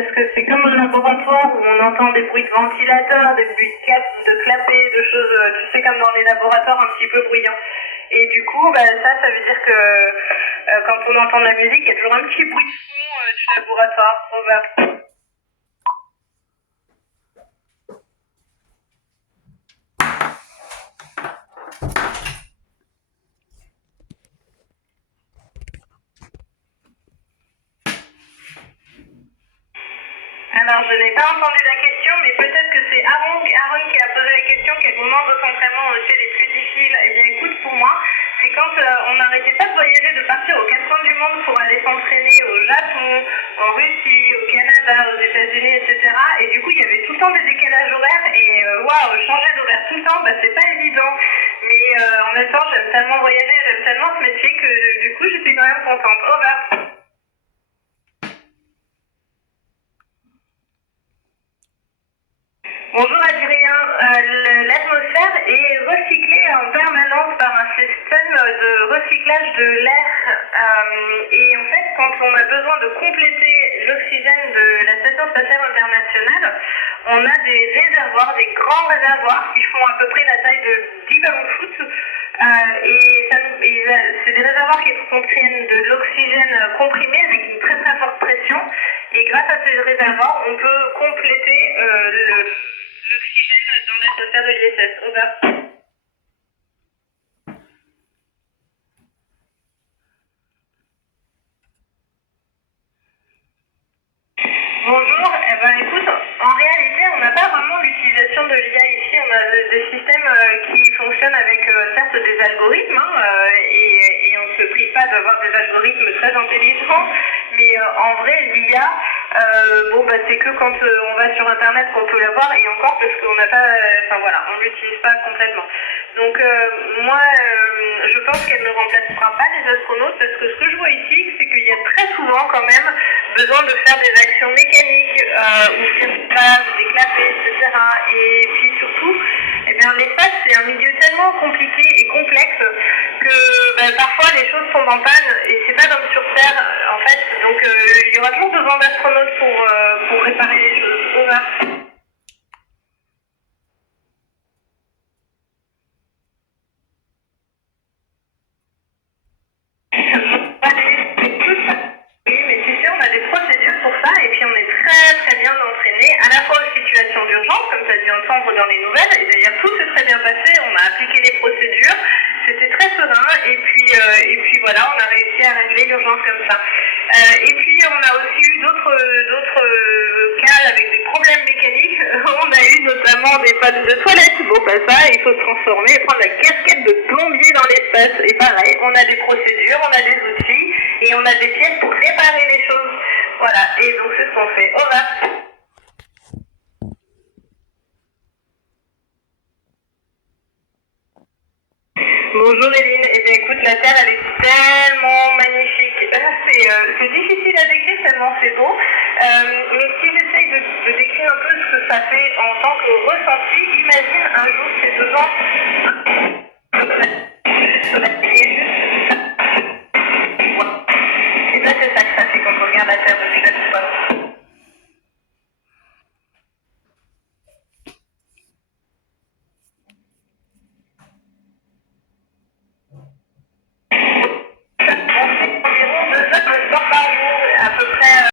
parce que c'est comme un laboratoire où on entend des bruits de ventilateurs, des bruits de clapets, de choses, tu sais, comme dans les laboratoires un petit peu bruyants. Et du coup, ça veut dire que quand on entend de la musique, il y a toujours un petit bruit de fond du laboratoire. Over. Alors, je n'ai pas entendu la question, mais peut-être que c'est Aaron qui a posé la question, quel moment de votre entraînement était les plus difficiles. Eh bien, écoute, pour moi, c'est quand on n'arrêtait pas de voyager, de partir aux quatre coins du monde pour aller s'entraîner au Japon, en Russie, au Canada, aux États-Unis, etc. Et du coup, il y avait tout le temps des décalages horaires et waouh, changer d'horaire tout le temps, c'est pas évident. Mais en même temps, j'aime tellement voyager, j'aime tellement ce métier que du coup, j'étais quand même contente. Over. Bonjour Adrien, l'atmosphère est recyclée en permanence par un système de recyclage de l'air et en fait quand on a besoin de compléter l'oxygène de la Station Spatiale Internationale, on a des réservoirs, des grands réservoirs qui font à peu près la taille de 10 ballons de foot c'est des réservoirs qui contiennent de l'oxygène comprimé avec une très très forte pression et grâce à ces réservoirs on peut compléter l'oxygène dans l'atmosphère de l'ISS. Over. Bonjour, écoute, en réalité on n'a pas vraiment l'utilisation de l'IA ici, on a des systèmes qui fonctionnent avec certes des algorithmes et on ne se prive pas d'avoir des algorithmes très intelligents, mais en vrai l'IA, c'est que quand on va sur internet qu'on peut l'avoir et encore parce qu'on n'a pas, on l'utilise pas complètement. Donc moi je pense qu'elle ne remplacera pas les astronautes parce que ce que je vois ici c'est qu'il y a très souvent quand même besoin de faire des actions mécaniques ou faire des bases, des clapets, etc. Et puis surtout, l'espace c'est un milieu tellement compliqué et complexe que parfois les choses tombent en panne et c'est pas comme sur Terre en fait. Donc il y aura toujours besoin d'astronautes pour réparer les choses. Over. Oui, mais tu sais, on a des procédures pour ça et puis on est très très bien entraîné à la fois aux situations d'urgence, comme tu as dû entendre dans les nouvelles, et d'ailleurs tout s'est très bien passé, on a appliqué les procédures, c'était très serein et puis voilà, on a réussi à régler l'urgence comme ça. Et puis on a aussi eu d'autres cas avec des problèmes mécaniques, on a eu notamment des pannes de toilettes, ça il faut se transformer et prendre la casquette de plombier dans l'espace, et pareil, on a des procédures, on a des outils, et on a des pièces pour réparer les choses. Voilà, et donc c'est ce qu'on fait. Au revoir. Bonjour Eline, écoute, la Terre elle est tellement magnifique. C'est difficile à décrire tellement c'est beau. Mais si j'essaye de décrire un peu ce que ça fait en tant que ressenti, imagine un jour c'est devant